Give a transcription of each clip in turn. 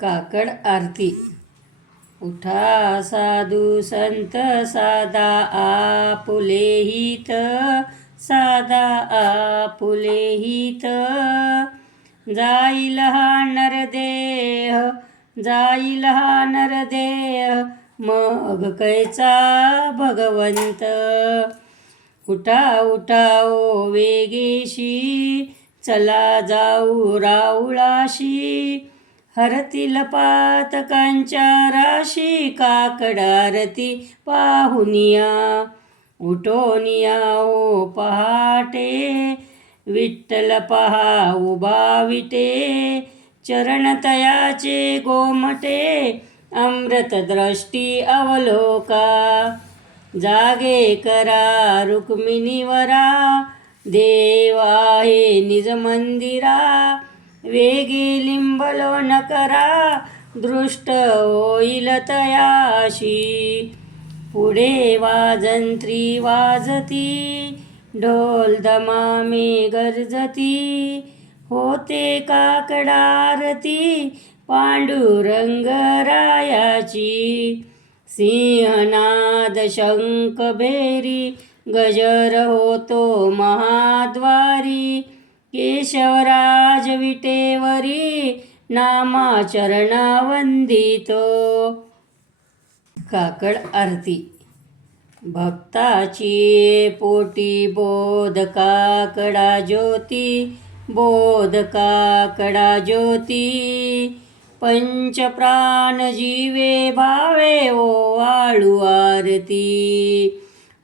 काकड आरती. उठा साधू संत साधा आपुले हित, साधा आपुले हित. जाईल हा नरदेह, जाईल हा नरदेह, मग कैचा भगवंत. उठा उठा ओ वेगेशी, चला जाऊ राऊळाशी. हरतील पातकांच्या राशी, काकड आरती पाहुनिया. उठोनिया ओ पहाटे, विठ्ठल पहा उभा विटे. चरण तयाचे गोमटे, अमृत दृष्टी अवलोका. जागे करा रुक्मिणीवरा, देव आहे निज मंदिरा. वेगी लिंबलो न करा, दृष्ट होईल तयाशी. पुढे वाजंत्री वाजती, ढोल दमामे गरजती. होते काकड आरती, पांडुरंग रायाची. सिंहनाद शंख भेरी, गजर होतो महाद्वारी. केशवराज विटेवरी, नामाचरण वंदितो. काकड आरती. भक्ताची पोटी बोध काकडा ज्योती, बोध काकडा ज्योती. पंचप्राण जीवे भावे, ओवाळू आरती.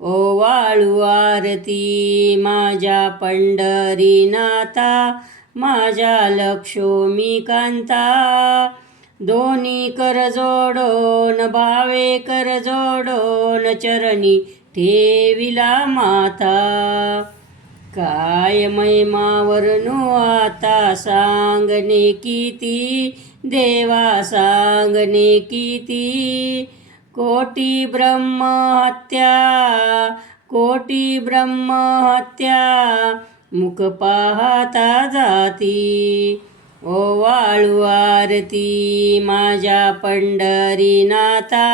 ओवाळू आरती माझ्या पंढरीनाथा, माझ्या लक्ष्मी कांता. दोन्ही कर जोडोन भावे कर जोडोन, चरणी ठेविला माथा. काय महिमा वर्णू आता, सांगणे किती देवा सांगणे किती. कोटी ब्रह्महत्या, कोटी ब्रह्महत्या, मुख पाहता जाती. ओवाळू आरती माझ्या पंढरीनाथा,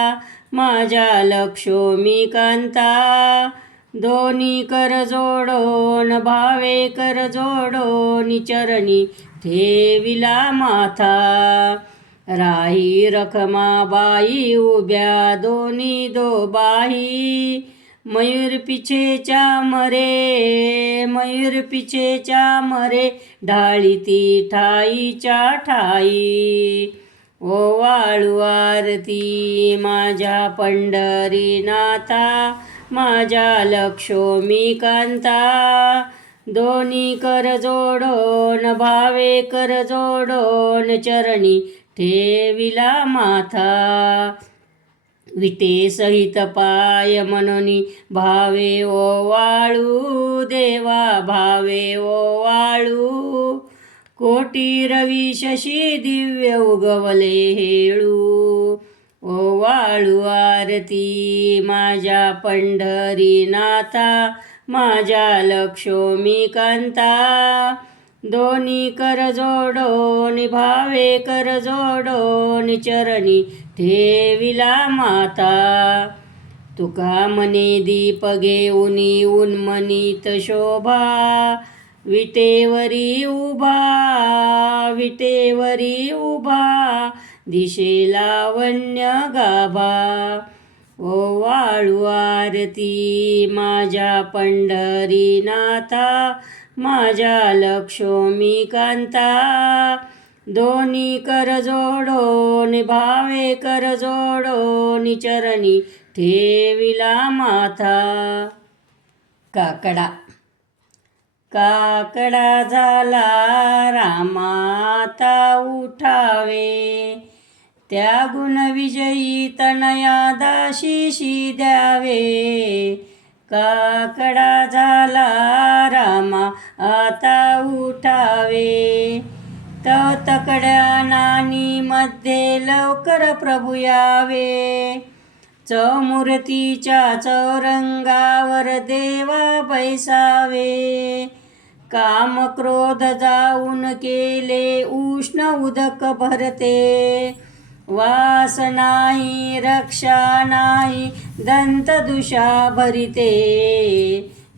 माझ्या लक्ष्मी कांता. दोन्ही कर जोडोन भावे कर जोडोन, चरणी ठेविला माथा. राही रखमाबाई उभ्या दोन्ही दोबाही, मयूर पिछेच्या मरे, मयूर पिछेच्या मरे. ढाळीती ठाईच्या ठाई. ओवाळू आरती माझ्या पंढरीनाथा, माझ्या लक्ष्मी कांता. दोन्ही कर जोडोन भावे कर जोडोन, चरणी ठेविला माथा. विटे सहित पाय मनोनी, भावे ओवाळू देवा भावे ओवाळू. कोटी रवी शशी दिव्य उगवले हेळू. ओवाळू आरती माझ्या पंढरीनाथा, माझ्या लक्ष्मी कांता. दोन्ही कर जोडोन भावे कर जोडोन, चरणी ठेविला माता. तुका म्हणे दीप घेऊनी उन्मनीत शोभा, विटेवरी उभा, विटेवरी उभा. दिशे लावण्य गाभा. ओवाळू आरती माझ्या पंढरीनाथा, माझ्या लक्ष्मी कांता. दोन्ही कर जोडोन भावे कर जोडोन, चरणी ठेविला माथा. काकडा. काकडा झाला रामाता उठावे, त्या गुणविजयी तनया दाशीशी द्यावे. काकडा झाला रामा आता उठावे, तकड्या नानी मध्ये लवकर प्रभू यावे. चौमूर्तीच्या चौरंगावर देवा बैसावे, काम क्रोध जाऊन केले उष्ण उदक भरते. वास नाही रक्षा नाही दंतदुषा भरिते.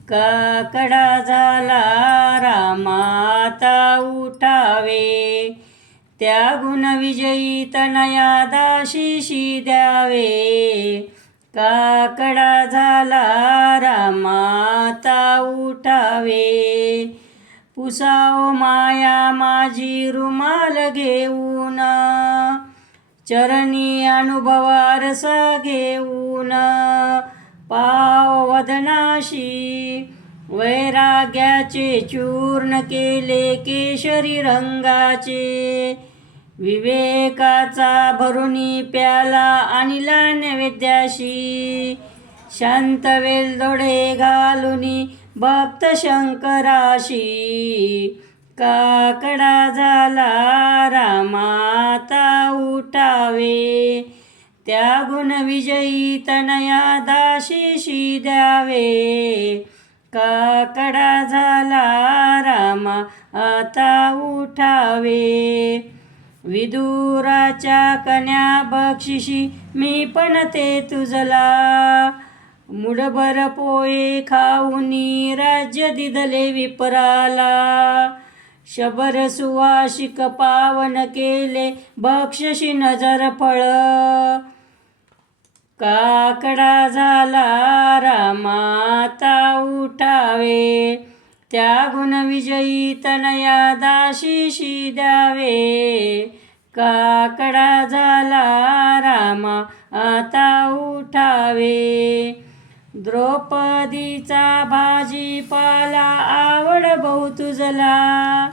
काकडा झाला रामा आता उठावे. त्या गुणविजयी तनया दाशीशी द्यावे. काकडा झाला रामा आता उठावे. पुसाओ माया माझी रुमाल घेऊन. चरणी अनुभवा रसा घेऊन. पाव वदनाशी वैराग्याचे चूर्ण केले केशरी रंगाचे. विवेकाचा भरुनी प्याला आणिला नैवेद्याशी. शांत वेलदोडे घालुनी भक्त शंकराशी. काकडा झाला रामा आता उठावे. त्या गुणविजयी तनया दाशीशी द्यावे. काकडा झाला रामा आता उठावे. विदुराच्या कन्या बक्षिशी मी पण ते तुझला. मुठभर पोहे खाऊनी राज्य दिधले विपराला. शबर सुवासिक पावन केले बक्षिशी नजर फळ. काकडा झाला रामा आता उठावे. त्या गुणविजयी तनया दाशीशी द्यावे. काकडा झाला रामा आता उठावे. द्रौपदीचा भाजीपाला आवड बहु तुझला.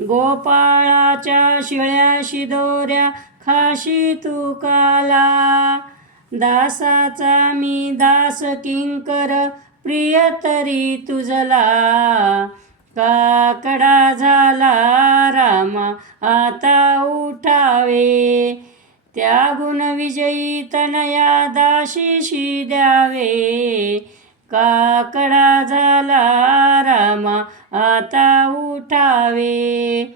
गोपाळाच्या शिळ्या शिदोऱ्या खाशी तू काला. दासाचा मी दास किंकर प्रिय तरी तुझला. काकडा झाला रामा आता उठावे. त्या गुणविजयी तनया दाशीशी द्यावे. काकडा झाला रामा आता उठावे.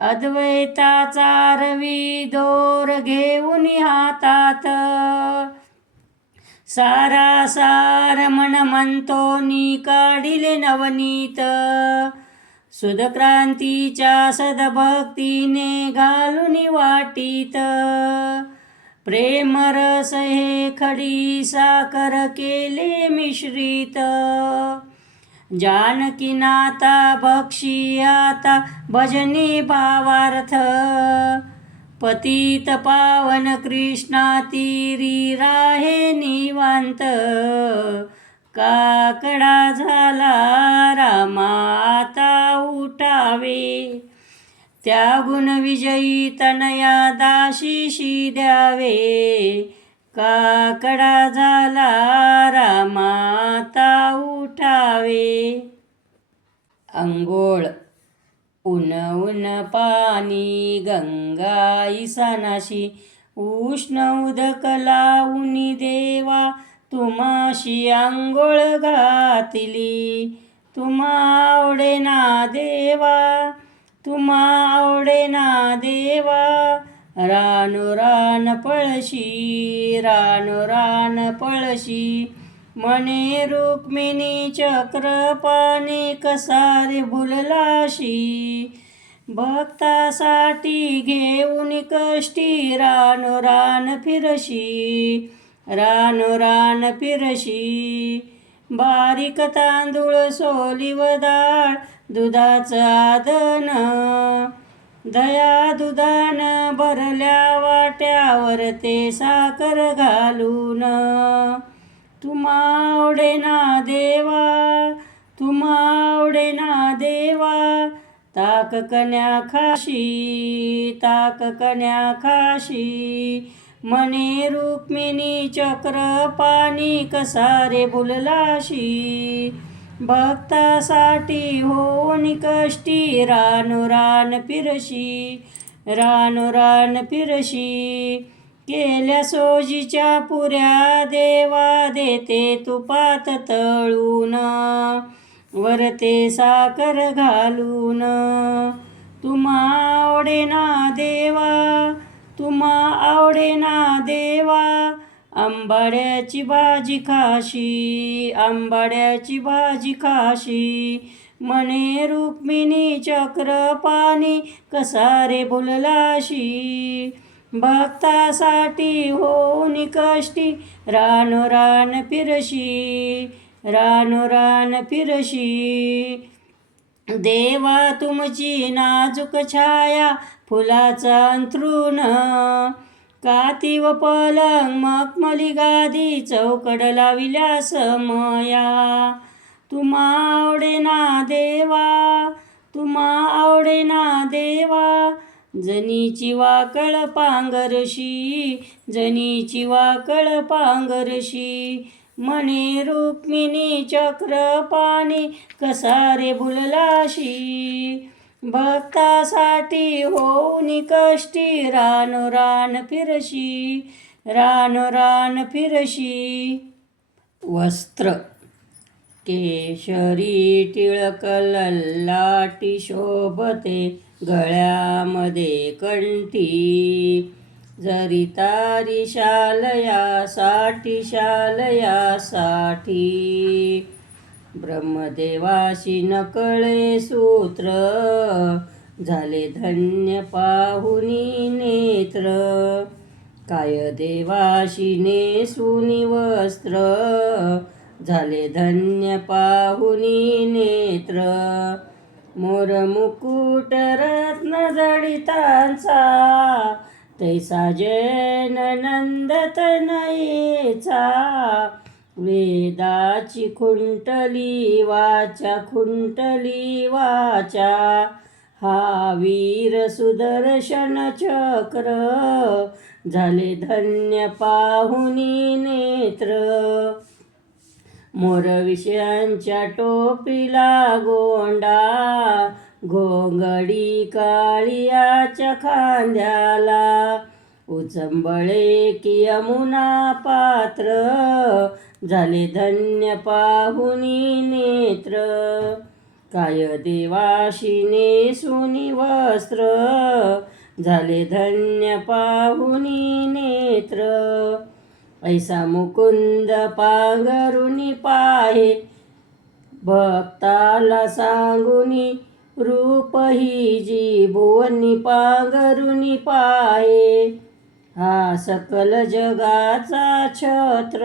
अद्वैताचा रवी दोर घेऊन हातात. सारासार मन म्हणतो नी काढिले नवनीत. सुधक्रांतीच्या सदभक्तीने घालून वाटीत. प्रेमरस हे खडी साखर केले मिश्रित. जानकीनाथा भक्षी आता भजनी भावार्थ. पतित पावन कृष्णा तीरी राहे निवांत. काकडा झाला रामा आता उठावे. त्या गुणविजयी तनया दाशीशी द्यावे. काकडा झाला रामा आता उठावे. अंघोळ. ऊन ऊन पाणी गंगा ईशानाशी. उष्ण उदक लावूनी देवा तुमाशी आंघोळ घातली. तुम्हा आवडेना देवा तुम्हा आवडेना देवा. रानो पळशी रानो पळशी. मने रुक्मिणी चक्रपाणी कसारे भुललाशी. भक्तासाठी घेऊन कष्टी रानो फिरशी. रानो फिरशी. बारीक तांदूळ सोलीव डाळ दुधाचं आदन. दया दुधान भरल्या वाट्यावर ते साखर घालून. तुम्हा आवडेना देवा तुम्हा आवडेना देवा. ताक कन्या खाशी. मने रुक्मिणी चक्रपाणी कसारे भुललाशी. भक्तासाठी होऊन कष्टी रानो फिरशी. केल्या सोजीच्या पुऱ्या देवा देते तुपात तळून. वरते साखर घालून. तुम्हा आवडेना देवा, तुम्हा आवडेना देवा, आंबाड्याची भाजी खाशी, आंबाड्याची भाजी खाशी. म्हणे रुक्मिणी चक्रपाणी, कसा रे बोललाशी. भक्तासाठी होऊन कष्टी, रान फिरशी, रान फिरशी. देवा तुमची नाजूक छाया, फुलाचा अंथरूण, काती व पलंग मखमली गादी, चौकड लाविल्या समया. तुम्हा आवडेना देवा, तुम्हा आवडेना देवा, जनीची वाकळ पांघरशी, जनीची वाकळ पांघरशी. म्हणे रुक्मिणी चक्रपाणी, कसा रे भुललाशी. भक्तासाठी होऊन कष्टी, रान फिरशी, रान फिरशी. वस्त्र केशरी टिळक ललाटी शोभते, गळ्यामध्ये कंठी. जरी शालयासाठी, शालयासाठी. ब्रह्मदेवाशी नकळे सूत्र, झाले धन्य पाहुनी नेत्र. काय देवाशी नेसुनी वस्त्र, झाले धन्य पाहुनी नेत्र. मोर मुकुट रत्न जडितांचा, तैसा जैन नंदतनयेचा. वेदाची खुंटली वाचा, खुंटली वाचा. हा वीर सुदर्शन चक्र, झाले धन्य पाहुनी नेत्र. मोर विषयांच्या टोपीला गोंडा, घोंगडी काळियाच्या खांद्याला. उचंबळे की यमुना पात्र, झाले धन्य पाहुनी नेत्र. काय देवाशी नेसुनी वस्त्र, झाले धन्य पाहुनी नेत्र. ऐसा मुकुंद पांघरुनी पाहे, भक्ताला सांगुनी रूप ही जी. भुवनी पांघरुनी पाहे, हा सकल जगाचा छत्र,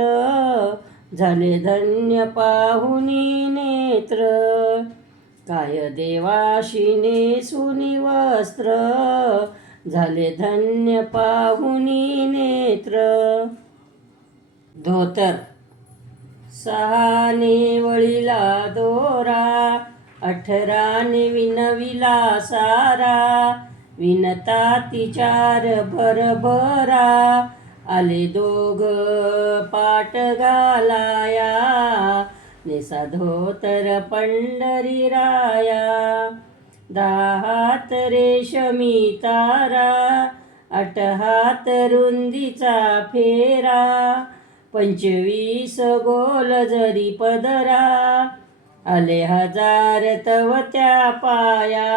झाले धन्य पाहुनी नेत्र. काय देवाशी नेसुनी वस्त्र, झाले धन्य पाहुनी नेत्र. धोतर 6 वळीला दोरा, 18 विनविला सारा. विनता ती 4 भरभरा, आले 2 पाट घालाया. नेसा धोतर पंढरी राया. 10 हात रेशमी तारा, 8 हात रुंदीचा फेरा. 25 गोल जरी पदरा, आले 1000 तव त्या पाया.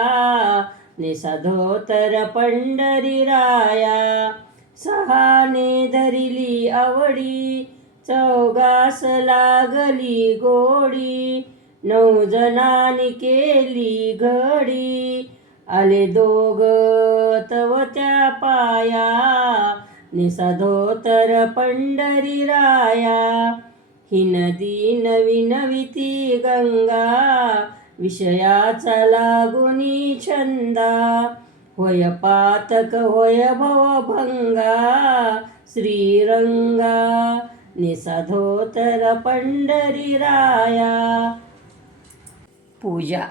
नेसा धोतर पंढरी राया. 6 धरिली आवडी, 4 लागली गोडी. 9 जणांनी केली घडी, आले 2 तव त्या पाया. नेसा धोतर पंढरी राया. ही नदी नवी नवी ती गंगा, विषयाचा लागुनी छंदा. होय पातक होय भवभंगा, श्रीरंगा. नेसा धोतर पंढरी राया. पूजा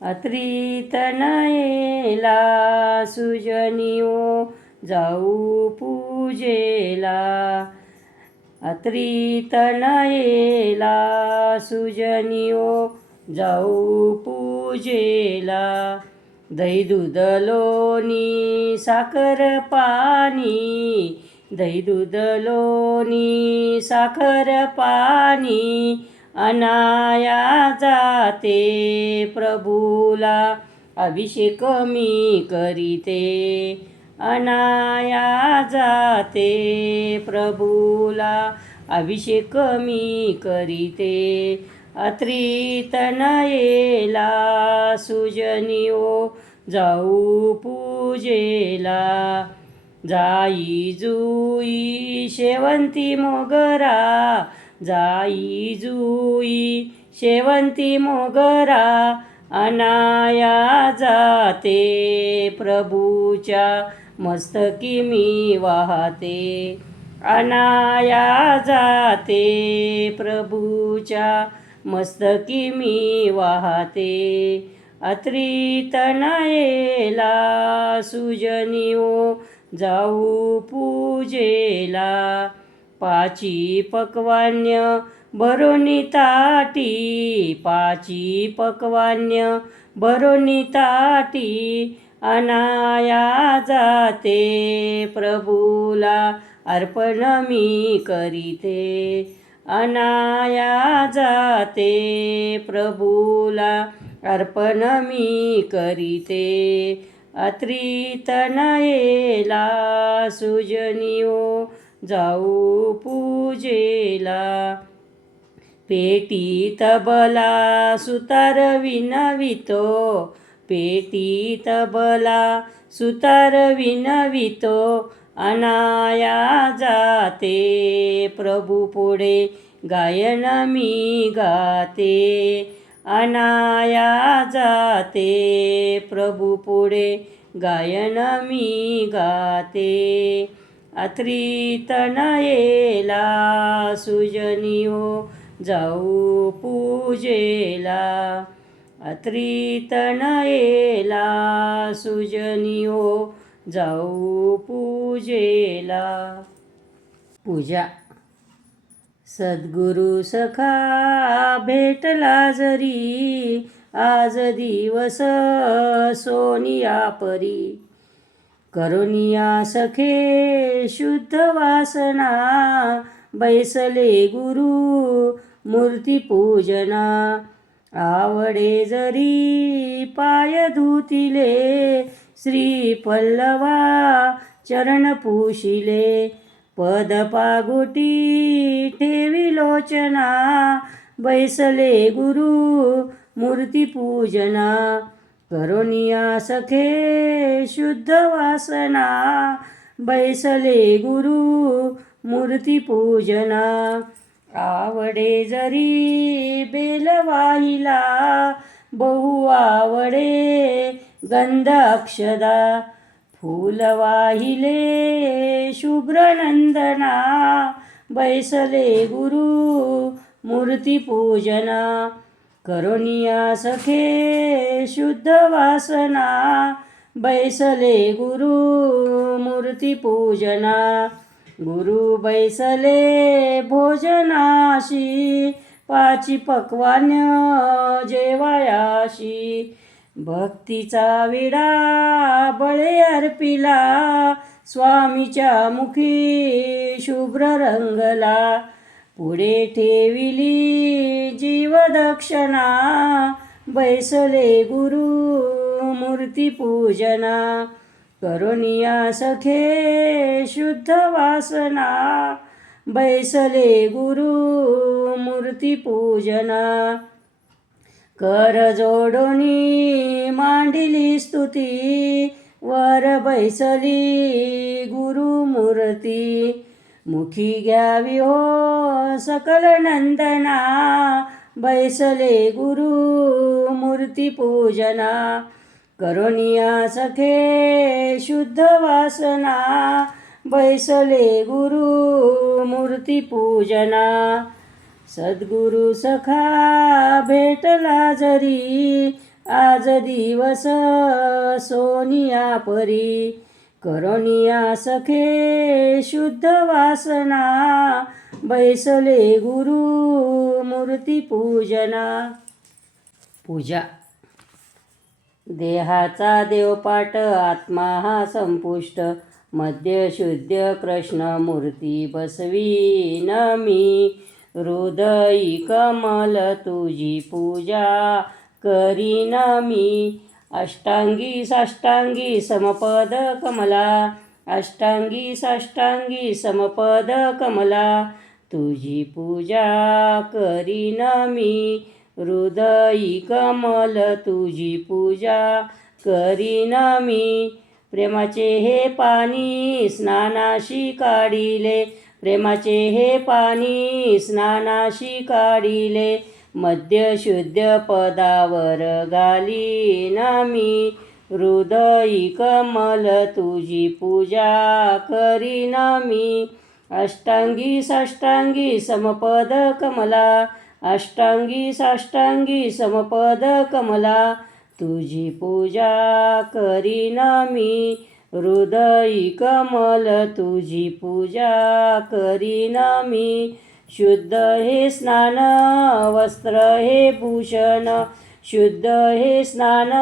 अत्रित नयेला, सुजनियो जाऊ पूजेला. अत्रित नयेला, सुजनियो जाऊ पूजेला. दही दूध लोणी साखर पाणी, दही दूध लोणी साखर पाणी. अनाया जाते प्रभूला अभिषेक मी करीते अनाया जाते प्रभूला अभिषेक मी करीते अत्रित नयेला सुजनिओ जाऊ पूजेला जाई जुई शेवंती मोगरा जाई जुई शेवंती मोगरा अनाया जाते प्रभूच्या मस्तकी मी वाहते अनाया जाते प्रभूच्या मस्तकी मी वाहते अत्रित नयेला सुजनिओ जाऊ पूजेला पाची पक्वान्य भरोनी ताटी पाची पक्वान्य भरोनी ताटी अनाया जाते प्रभूला अर्पण मी करीते अनाया जाते प्रभूला अर्पण मी करीते अत्रित नयेला सुजनिओ जाऊ पूजेला पेटी तबला सुतार विनवितो पेटी तबला सुतार विनवितो अनाया जाते प्रभू पुढे गायन मी गाते अनाया जाते प्रभू पुढे गायन मी गाते अत्रित नयेला सुजनिओ जाऊ पूजेला अत्रित नयेला सुजनिओ जाऊ पूजेला पूजा सद्गुरु सखा भेटला जरी आज दिवस सोनिया परी करुनिया सखे शुद्ध वासना बैसले गुरु मूर्ती पूजना आवडे जरी पाय धुतिले श्री पल्लवा चरण पुशिले पद पागोटी ठेवी लोचना बैसले गुरु मूर्ती पूजना करुनिया सखे शुद्ध वासना बैसले गुरु मूर्ती पूजना आवडे जरी बेल वाहिला बहु आवडे गंध अक्षदा फूल वाहिले शुभ्र नंदना बैसले गुरु मूर्ती पूजना करुनिया सखे शुद्ध वासना बैसले गुरु मूर्ती पूजना गुरु बैसले भोजनाशी पाची पक्वान्य जेवायाशी भक्तीचा विडा बळे अर्पिला स्वामीच्या मुखी शुभ्र रंगला पुढे ठेविली जीवदक्षिणा बैसले गुरु मूर्ती पूजना करुनिया सखे शुद्ध वासना बैसले गुरु मूर्ती पूजना कर जोडोनी मांडिली स्तुती वर बैसली गुरु मूर्ती मुखी घ्यावी हो सकल नंदना बैसले गुरु मूर्ती पूजना करुनिया सखे शुद्ध वासना बैसले गुरु मूर्ती पूजना सद्गुरु सखा भेटला जरी आज दिवस सोनिया परी करुनिया सखे शुद्ध वासना बैसले गुरु मूर्ती पूजना पूजा देहाचा देवपाट आत्मा हा संपुष्ट मध्य शुद्ध कृष्ण मूर्ती बसवीन मी हृदयी कमल तुझी पूजा करीन मी. अष्टांगी साष्टांगी समपद कमला, अष्टांगी साष्टांगी समपद कमला, तुझी पूजा करीन मी. हृदयी कमल तुझी पूजा करीन मी. प्रेमाचे हे पाणी स्नानाशी काढिले, प्रेमाचे हे पाणी स्नानाशी काढिले, मद्य शुद्ध पदावर घालीन मी. हृदयी कमल तुझी पूजा करीन मी. अष्टांगी साष्टांगी समपद कमला, अष्टांगी साष्टांगी समपद कमला, तुझी पूजा करीन मी. हृदयी कमल तुझी पूजा करीन मी. शुद्ध हे स्नान वस्त्र हे भूषण, शुद्ध हे स्नान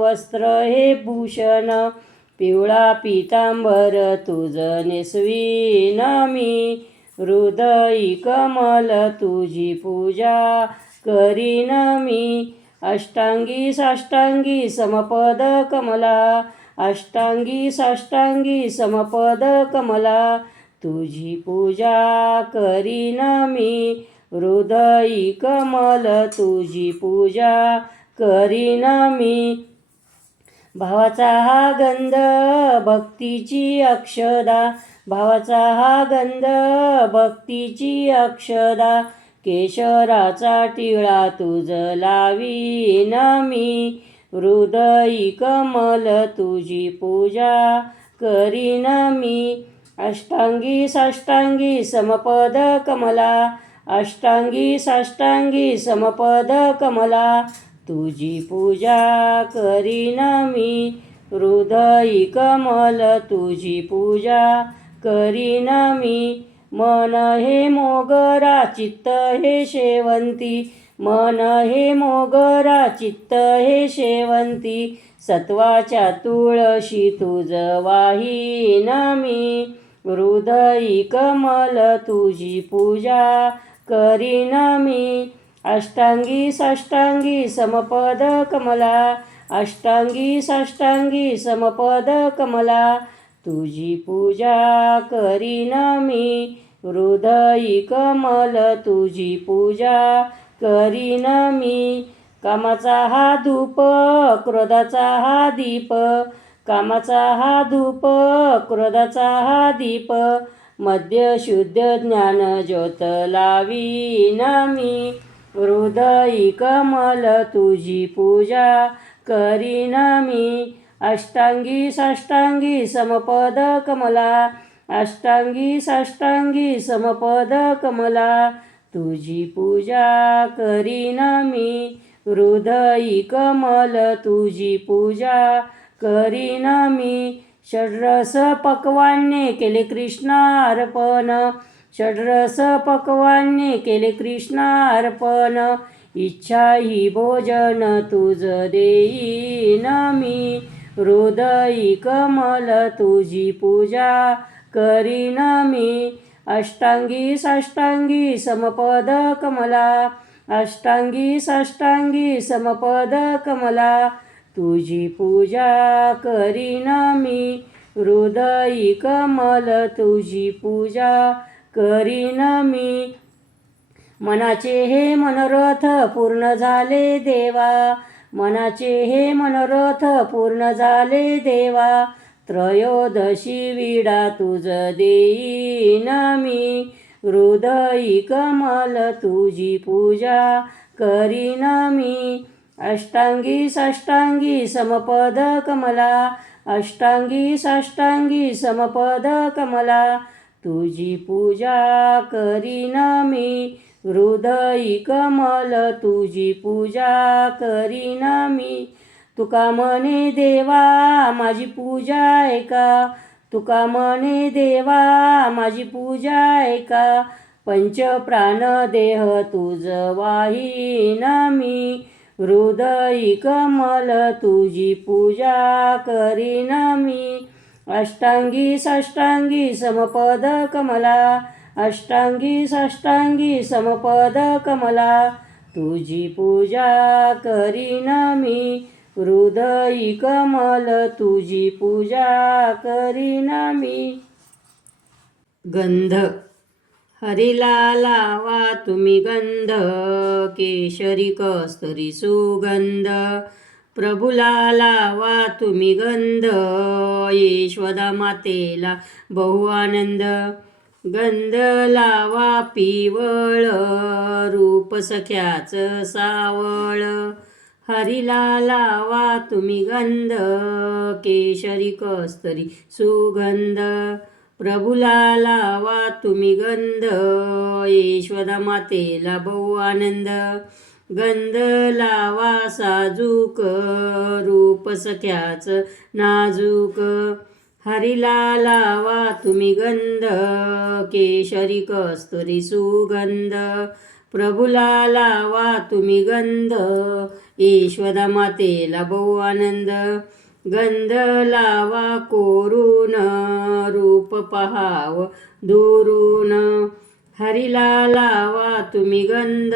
वस्त्र हे भूषण, पिवळा पीतांबर तुझ नेसवीन मी. हृदयी कमल तुझी पूजा करीन मी. अष्टांगी साष्टांगी समपद कमला, अष्टांगी साष्टांगी समपद कमला, तुझी पूजा करीन मी. हृदयी कमल तुझी पूजा करीन मी. भावाचा हा गंध भक्तीची अक्षदा, भावाचा हा गंध भक्तीची अक्षदा, केशराचा टिळा तुझ लावीन मी. हृदयी कमल तुझी पूजा करीन मी. अष्टांगी साष्टांगी समपद कमला, अष्टांगी साष्टांगी समपद कमला, तुझी पूजा करीन मी. हृदयी कमल तुझी पूजा करीन मी. मन हे मोगरा चित्त हे शेवंती, मन हे मोगरा चित्त हे शेवंती, सत्वाच्या तुळशी तुझ वाहीन मी. हृदयी कमल तुझी पूजा करीन मी. अष्टांगी साष्टांगी समपद कमला, अष्टांगी साष्टांगी समपद कमला, तुझी पूजा करीन मी. हृदयी कमल तुझी पूजा करीन मी. कामाचा हा धूप क्रोधाचा हा दीप, कामाचा हा धूप क्रोधाचा हा दीप, मद्य शुद्ध ज्ञान ज्योत लावीन मी. हृदयी कमल तुझी पूजा करीन मी. अष्टांगी साष्टांगी समपद कमला, अष्टांगी साष्टांगी समपद कमला, तुझी पूजा करीन मी. हृदयी कमल तुझी पूजा करीन मी. षड्रस पक्वान्ने केले कृष्णा अर्पण, षड्रस पक्वान्ने केले कृष्णा अर्पण, इच्छा ही भोजन तुझ देईन मी. हृदयी कमल तुझी पूजा करीन मी. अष्टांगी साष्टांगी समपद कमला, अष्टांगी साष्टांगी समपद कमला, तुझी पूजा करीन मी. हृदयी कमल तुझी पूजा करीन मी. मनाचे हे मनोरथ पूर्ण झाले देवा, मनाचे हे मनोरथ पूर्ण झाले देवा, त्रयोदशी विडा तुझ देईन मी. हृदयी कमल तुझी पूजा करीन मी. अष्टांगी साष्टांगी समपद कमला, अष्टांगी साष्टांगी समपद कमला, तुझी पूजा करीन मी. हृदयी कमल तुझी पूजा करीन मी. तुका म्हणे देवा माझी पूजा ऐका, तुका म्हणे देवा माझी पूजा ऐका, पंच प्राण देह तुझ वाहीन मी. हृदयी कमल तुझी पूजा करीन मी. अष्टांगी साष्टांगी समपद कमला, अष्टांगी साष्टांगी समपद कमला तुझी पूजा करीन मी हृदयी कमल तुझी पूजा करीन मी. गंध हरीला लावा तुम्ही गंध केशरी कस्तुरी सुगंध प्रभूला लावा तुम्ही गंध यशोदा मातेला बहु आनंद. गंध लावा पिवळ रूप सख्याचं सावळ हरीला लावा तुम्ही गंध केशरी कस्तुरी सुगंध प्रभूला लावा तुम्ही गंध यशोदा मातेला बहु आनंद. गंध लावा साजूक रूप सख्याचं नाजूक हरीला लावा तुम्ही गंध केशरी कस्तुरी सुगंध प्रभूला लावा तुम्ही गंध यशोदा मातेला बहु आनंद. गंध लावा कोरून रूप पहाव दुरून हरीला लावा तुम्ही गंध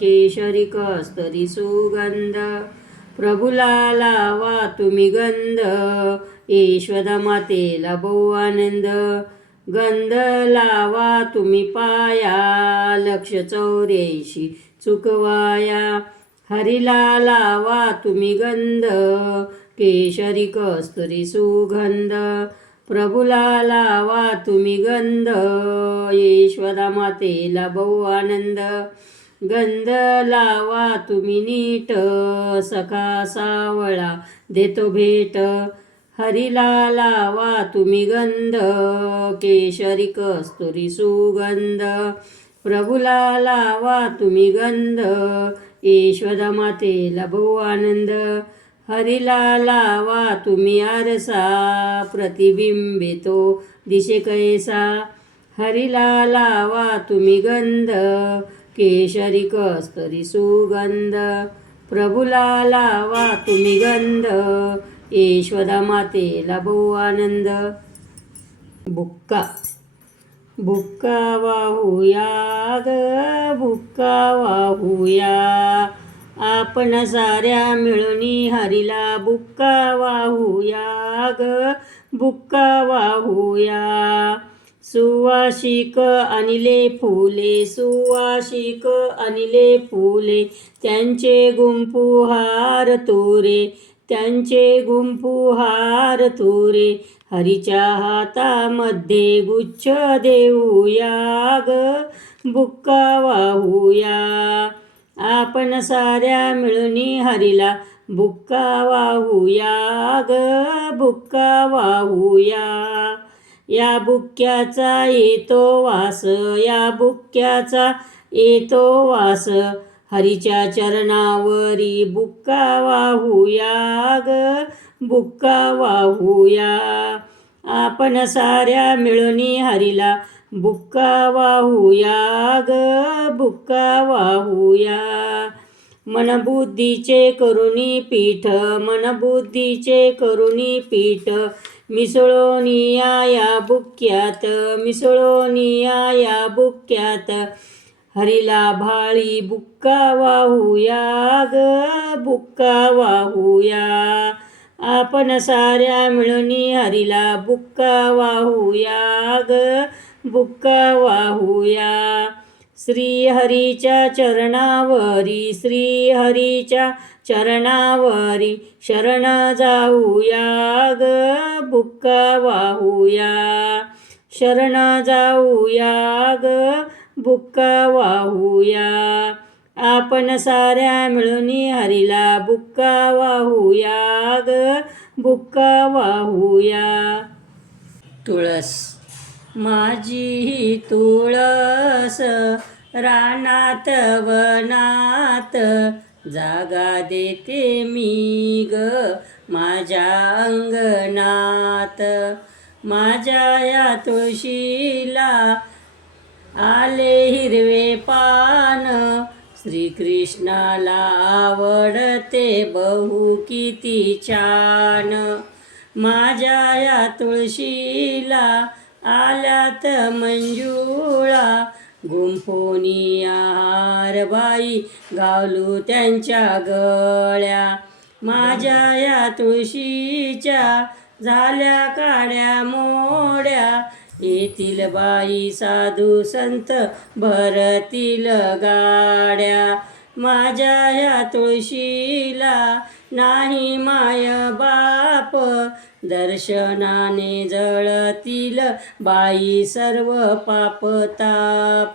केशरी कस्तुरी सुगंध प्रभूला लावा तुम्ही गंध यशोदा मातेला बहु आनंद. गंध लावा तुम्ही पाया 184 चुकवाया हरीला लावा तुम्ही गंध केशरी कस्तुरी सुगंध प्रभूला लावा तुम्ही गंध यशोदा मातेला बहु आनंद. गंध लावा तुम्ही नीट सखा सावळा देतो भेट हरीला लावा तुम्ही गंध केशरी कस्तुरी सुगंध प्रभूला लावा तुम्ही गंध यशोदा मातेला बहु आनंद. हरीला लावा तुम्ही आरसा प्रतिबिंबितो दिशे कैसा हरीला लावा तुम्ही गंध केशरी कस्तुरी सुगंध प्रभूला लावा तुम्ही गंध यशोदा मातेला बहु आनंद. बुक्का बुक्का वाहूया ग बुक्का वाहूया आपण साऱ्या मिळूनी हरीला बुक्का वाहूया ग बुक्का वाहूया. सुवासिक आणिले फुले सुवासिक आणिले फुले त्यांचे गुंफू हार तोरे त्यांचे गुंफू हार तोरे हरीच्या हातामध्ये गुच्छ देऊया ग बुक्का वाहूया. आपण साऱ्या मिळूनी हरीला बुक्का वाहूया ग बुक्का वाहूया. या बुक्क्याचा येतो वास या बुक्क्याचा येतो वास हरीच्या चरणावरी बुक्का वाहूया ग बुक्का वाहूया. आपण साऱ्या मिळूनी हरीला बुक्का वाहूया ग बुक्का वाहूया. मनबुद्धीचे करुणी पीठ मनबुद्धीचे करुणी पीठ मिसळोनिया या बुक्क्यात मिसळोनिया या बुक्क्यात हरीला भाळी बुक्का वाहूया ग बुक्का वाहूया. आपण साऱ्या मिळूनी हरीला बुक्का वाहूया ग बुक्का वाहूया. श्रीहरीच्या चरणावरी श्रीहरीच्या चरणावरी शरण जाऊया ग बुक्का वाहूया. शरण जाऊया ग बुक्का वाहूया. आपण साऱ्या मिळूनी हरीला बुक्का वाहूया ग बुक्का वाहूया. तुळस माझी ही तुळस रानात वनात जागा देते मी ग माझ्या अंगणात. माझ्या या तुळशीला आले हिरवे पान श्रीकृष्णाला आवडते बहु किती छान. माझ्या या तुळशीला आल्यात मंजुळा गुंफोनी हार बाई गावलू त्यांच्या गळ्या. माझ्या या तुळशीच्या झाल्या काड्या मोड्या येतील बाई साधू संत भरतील गाड्या. माझ्या या तुळशीला नाही माय बाप दर्शनाने जळतील बाई सर्व पाप ताप.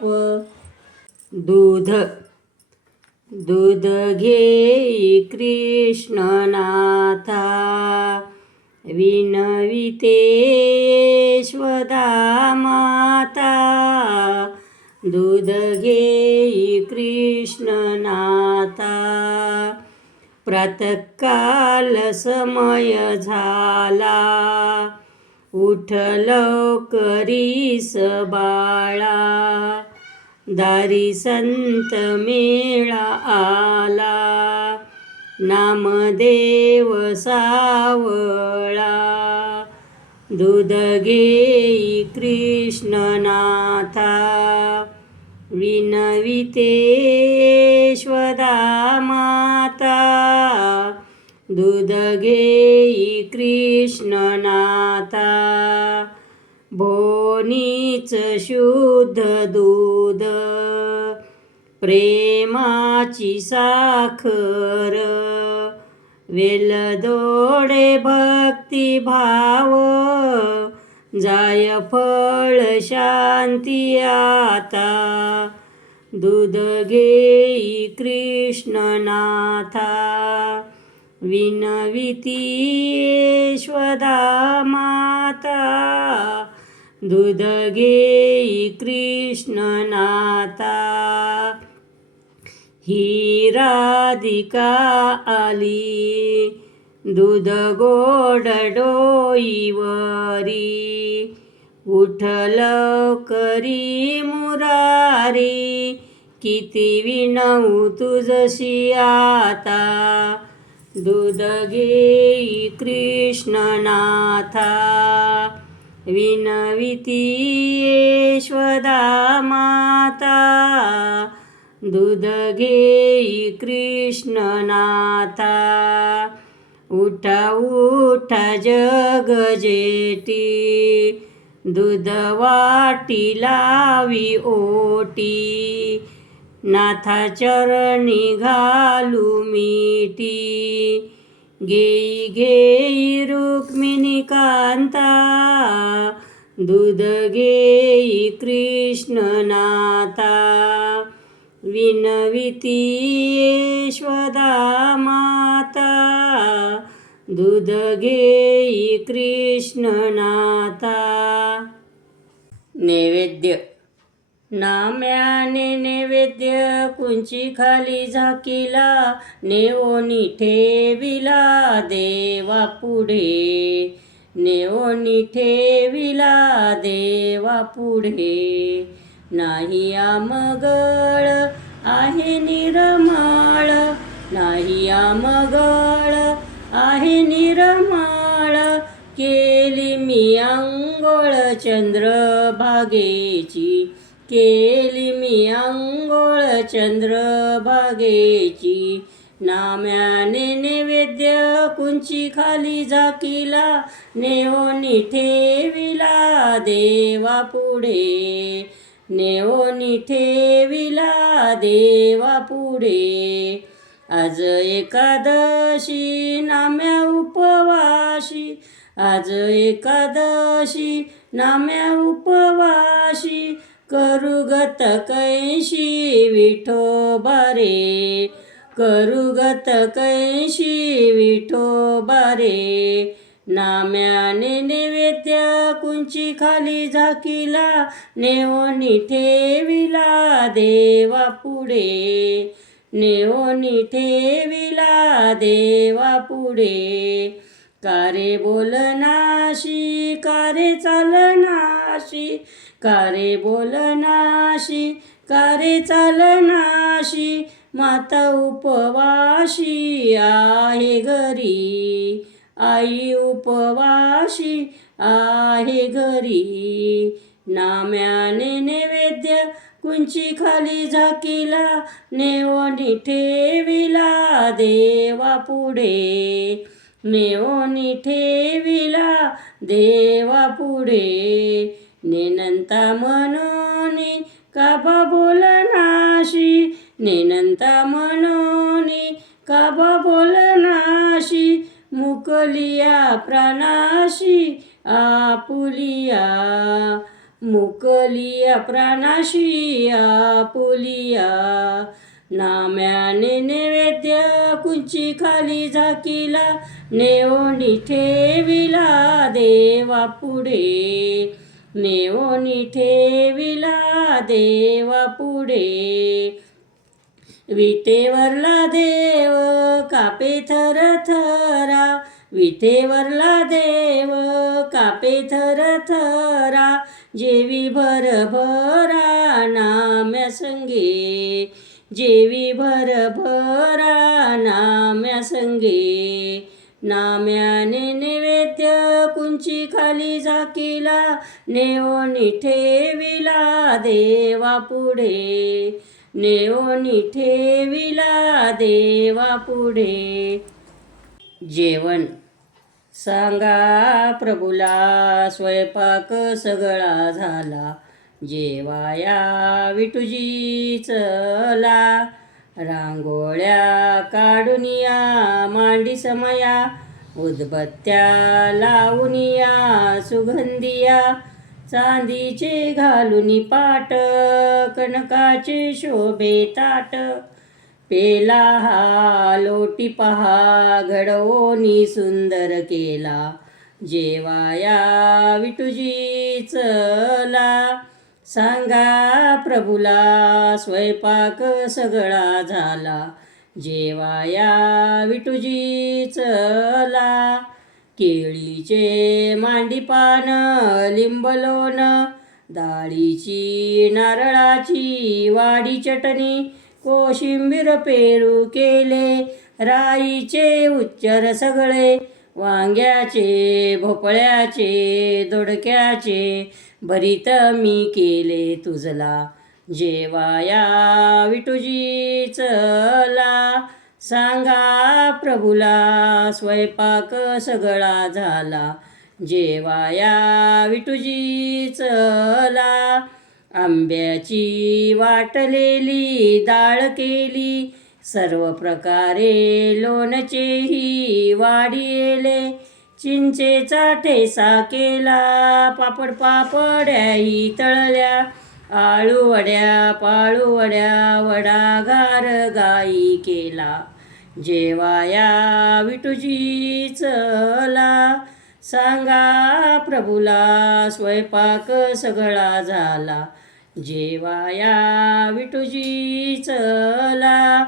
दूध दूध घेई कृष्णनाथा विनविते यशोदा माता. दूध घेई कृष्णनाथा प्रातःकाल समय झाला उठ लवकरीस बाळा. दारी संत मेळा आला नामदेव सावळा. दूध घेई कृष्णनाथा विनविते यशोदा माता. दूध घेई कृष्णनाथा भोनीच शुद्ध दूध प्रेमाची साखर. वेलदोडे भक्तिभाव जायफळ शांती आता. दूध घेई कृष्णनाथा विनविती यशोदा माता. दूध घेई कृष्णनाथा ही राधिका आली दूध गोड डोईवरी. उठ लवकरी मुरारी किती विनवू तुझशी आता. दूध घेई कृष्णनाथा विनविती यशोदा माता. दूध घेई कृष्णनाथा उठा उठा जग जेटी दूध वाटी लावी ओटी. नाथा चरणी घालू मिठी घेई घेई रुक्मिणी कांता. दूध घेई कृष्णनाथा विनविती यशोदा माता. दूध घेई कृष्णनाथा. नैवेद्य नाम्याने नैवेद्य कुंची खाली झाकीला नेओनी ठेविला देवा पुढे. नेओनी ठेविला देवा पुढे. नाही आमगळ आहे निरमाळ नाही आमगळ आहे निरमाळ. केली मी अंघोळ चंद्रभागेची केली मी अंघोळ चंद्रभागेची. नाम्याने नैवेद्य कुंची खाली झाकीला नेओनी ठेविला देवा पुढे. नेओनी ठेविला देवा पुढे. आज एकादशी नाम्या उपवाशी आज एकादशी नाम्या उपवाशी. करुगत कैशी विठोबा रे करुगत कैशी विठोबा रे. नाम्याने नैवेद्य कुंची खाली झाकीला नेओनी ठेविला देवा पुढे. नेओनी ठेविला देवा पुढे. कारे बोलनाशी कारे चालनाशी कारे बोलनाशी कारे चालनाशी. माता उपवाशी आहे घरी आई उपवाशी आहे घरी. नाम्याने नैवेद्य कुंची खाली झाकीला, नेओनी ठेविला देवा पुढे. नेओनी ठेविला देवा पुढे. नेनंता मनोनी काबा बोलनाशी, नेनंता मनोनी काबा बोलनाशी, मुकलिया प्राणाशी आपुलिया. मुकलिया प्राणाशी आपुलिया. नाम्याने नैवेद्य कुंची खाली झाकीला, नेओनी ठेविला देवा पुढे. नेओनी ठेविला देवा पुढे. विटेवरला देव कापे थरथरा, विटेवरला देव कापे थरथरा, जेवी भरभरा नाम्या संगे. जेवी भरभरा नाम्या संगे. नाम्याने नैवेद्य कुंची खाली झाकीला, नेओनी ठेविला देवा पुढे. नेओनी ठेविला देवा पुढे. जेवण. सांगा प्रभूला स्वयंपाक सगळा झाला, जेवाया विठूजी चला. रांगोळ्या काढूनिया मांडी समया, उदबत्त्या लावूनिया सुगंधिया. चांदीचे घालूनी पाट, कनकाचे शोभे ताट. पेला हा लोटी पहा घडवोनी सुंदर केला, जेवाया विठूजी चला. सांगा प्रभूला स्वयंपाक सगळा झाला, जेवाया विठूजी चला. केळीचे मांडीपान लिंबलोन, डाळीची नारळाची वाडी चटणी. कोशिंबीर पेरू केले राईचे उच्चर सगळे, वांग्याचे भोपळ्याचे दोडक्याचे भरीत मी केले तुझला, जेवाया विठूजी चला. सांगा प्रभूला स्वयंपाक सगळा झाला, जेवाया विठूजी चला. आंब्याची वाटलेली डाळ केली, सर्व प्रकारे लोणचेही वाढीले. चिंचेचा ठेसा केला, पापड पापड्याही तळल्या. आळूवड्या पाळूवड्या वडा घार गाई केला, जेवाया विठूजी चला. सांगा प्रभूला स्वयंपाक सगळा झाला, जेवाया विठूजी चला.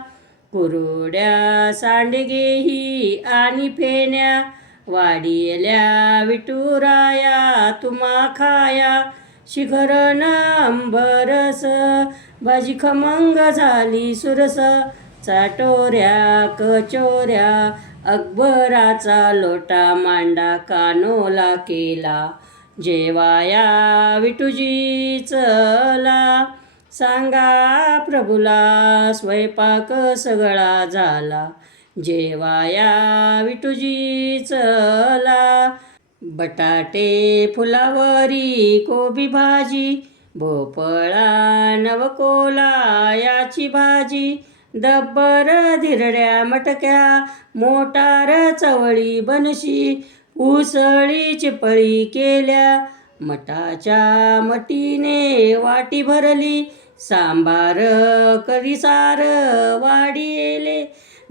कुरड्या सांडगेही आणि फेण्या, वाढील्या विठुराया तुम्हा खाया. शिखरण अंबरस भाजी खमंग झाली सुरस, चाटोऱ्या कचोऱ्या अकबराचा लोटा मांडा कानोला केला, जेवाया विठूजी चला. सांगा प्रभूला स्वयंपाक सगळा झाला, जेवाया विठूजी चला. बटाटे फुलावरी कोबी भाजी, भोपळा नवकोला याची भाजी. दब्बर धिरड्या मटक्या मोटार चवळी बनशी, उसळी चिपळी केल्या. मटाच्या मटीने वाटी भरली, सांबार करिसार वाढीले.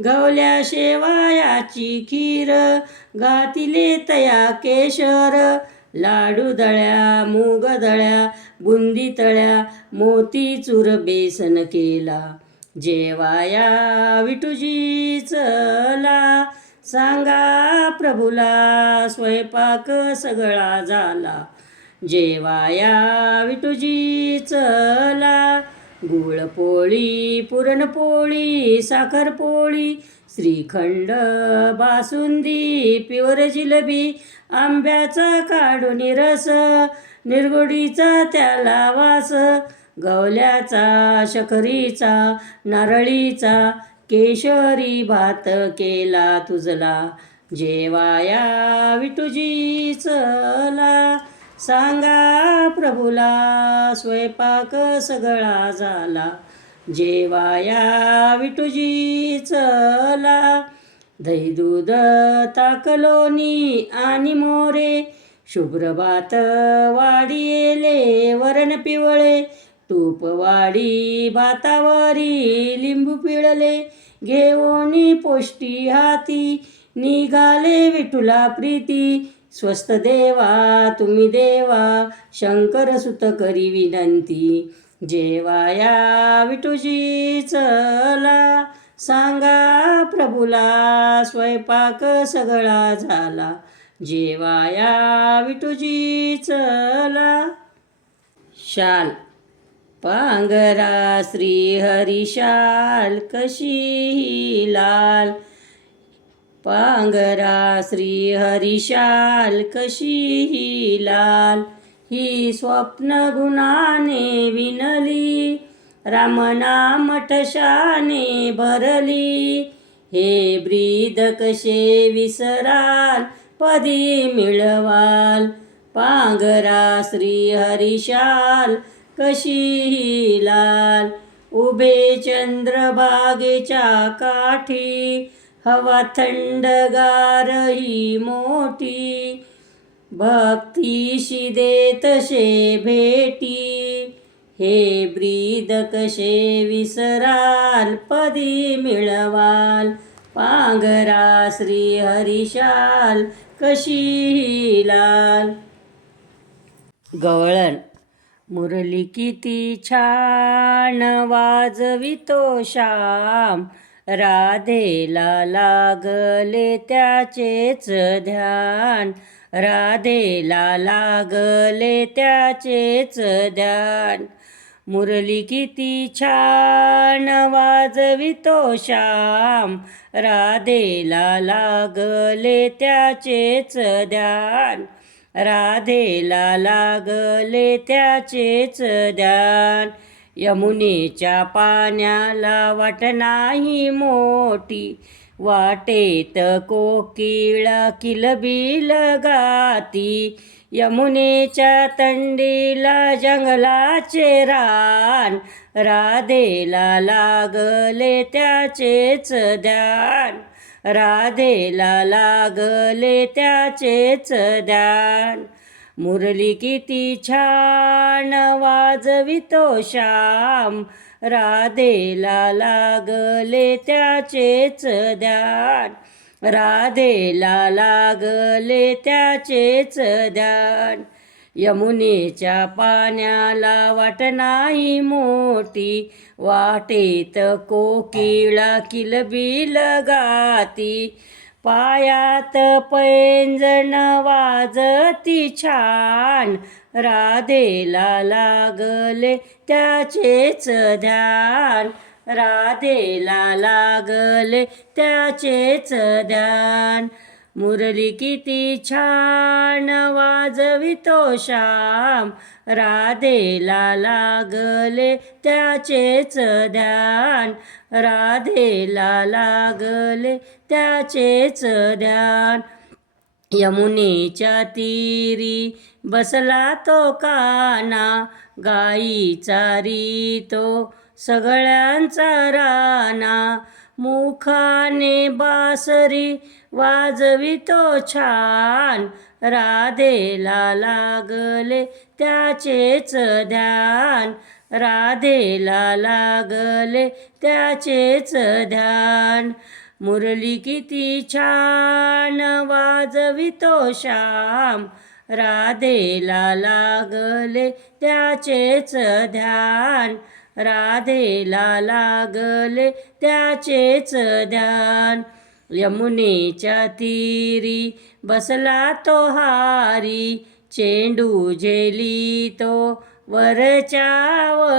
गवल्या शेवायाची खीर, घातिले तया केशर. लाडू दळ्या मूग दळ्या बुंदी तळ्या, मोतीचूर बेसन केला, जेवाया विठूजी चला. सांगा प्रभूला स्वयंपाक सगळा झाला, जेवाया विठूजी चला. गुळपोळी पुरणपोळी साखरपोळी श्रीखंड बासुंदी प्युअर जिलेबी आंब्याचा काढून रस निरगुडीचा त्याला वास गवल्याचा शकरीचा नारळीचा केशरी भात केला तुझला जेवाया विठुजी चला सांगा प्रभूला स्वयंपाक सगळा झाला जेवाया विठुजी चला दही दूध ताक लोणी आणि मोरे शुभ्र भात वाढीले वरण पिवळे तूप वाढी भातावरी लिंबू पिळले घेऊनी पोष्टी हाती निघाले विठुला प्रीती स्वस्त देवा तुम्ही देवा शंकर सुत करी विनंती जेवाया विठुजी चला सांगा प्रभूला स्वयंपाक सगळा झाला जेवाया विठुजी चला शाल पांघरा श्रीहरी शाल कशी लाल पांघरा श्रीहरी शाल कशी लाल ही स्वप्न गुणाने विनली रामनाम ठशाने भरली हे ब्रीद कसे विसराल पदी मिळवाल पांघरा श्रीहरी शाल कशी लाल उभे चंद्रभागेच्या काठी हवा थंडगार ही मोठी भक्तीशी देतशे भेटी हे ब्रीद कसे विसराल पदी मिळवाल पांघरा श्रीहरी शाल कशी लाल गवळण मुरली किती छान वाजवितो श्याम राधेला लागले त्याचेच ध्यान राधेला लागले त्याचेच ध्यान मुरली किती छान वाजवितो श्याम राधेला लागले त्याचेच ध्यान राधेला लागले त्याचेच ध्यान यमुनेच्या पाण्याला वाट नाही मोठी वाटेत कोकिळा किलबिल गाती यमुनेच्या तंडीला जंगलाचे रान राधेला लागले त्याचेच ध्यान राधेला लागले त्याचेच ध्यान मुरली किती छान वाजवितो श्याम राधेला लागले त्याचेच ध्यान राधेला लागले त्याचेच ध्यान यमुनेच्या पाण्याला वाट नाही मोठी वाटेत कोकिळा किलबिल गाती पायात पैंजण वाजती छान राधेला लागले त्याचेच ध्यान राधेला लागले त्याचेच ध्यान मुरली किती छान वाजवितो श्याम राधेला लागले त्याचेच ध्यान राधेला लागले त्याचेच ध्यान यमुनेच्या तीरी बसला तो काना गाई चारितो सगळ्यांचा राना मुखाने बासरी वाजवितो छान राधेला लागले त्याचेच ध्यान राधेला लागले त्याचेच ध्यान मुरली किती छान वाजवितो श्याम राधेला लागले त्याचेच ध्यान राधेला लागले त्याचेच ध्यान यमुनेच्या तीरी बसला तो हारी चेंडू झेली तो वरच्यावरी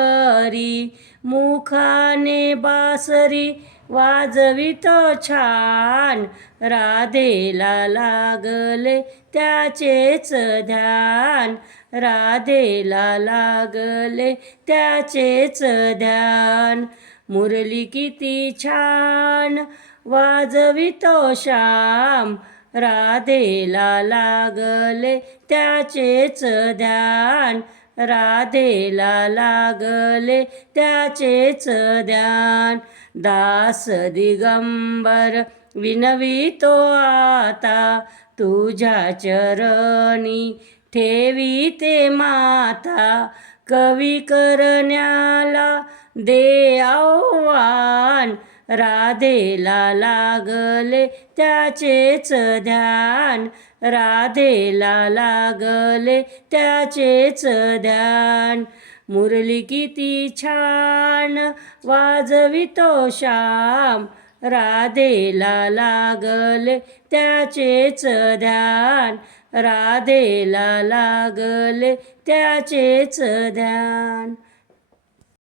मुखाने बासरी वाजवितो छान राधेला लागले त्याचेच ध्यान राधेला लागले त्याचेच ध्यान मुरली किती छान वाजवितो श्याम राधेला लागले त्याचेच ध्यान राधेला लागले त्याचेच ध्यान दास दिगंबर विनवितो आता तुझ्या चरणी ठेवीते माता कवी करण्याला दे आव्हान राधेला लागले त्याचेच ध्यान राधेला लागले त्याचेच ध्यान मुरली किती छान वाजवितो श्याम राधेला लागले त्याचेच ध्यान राधेला लागले त्याचेच ध्यान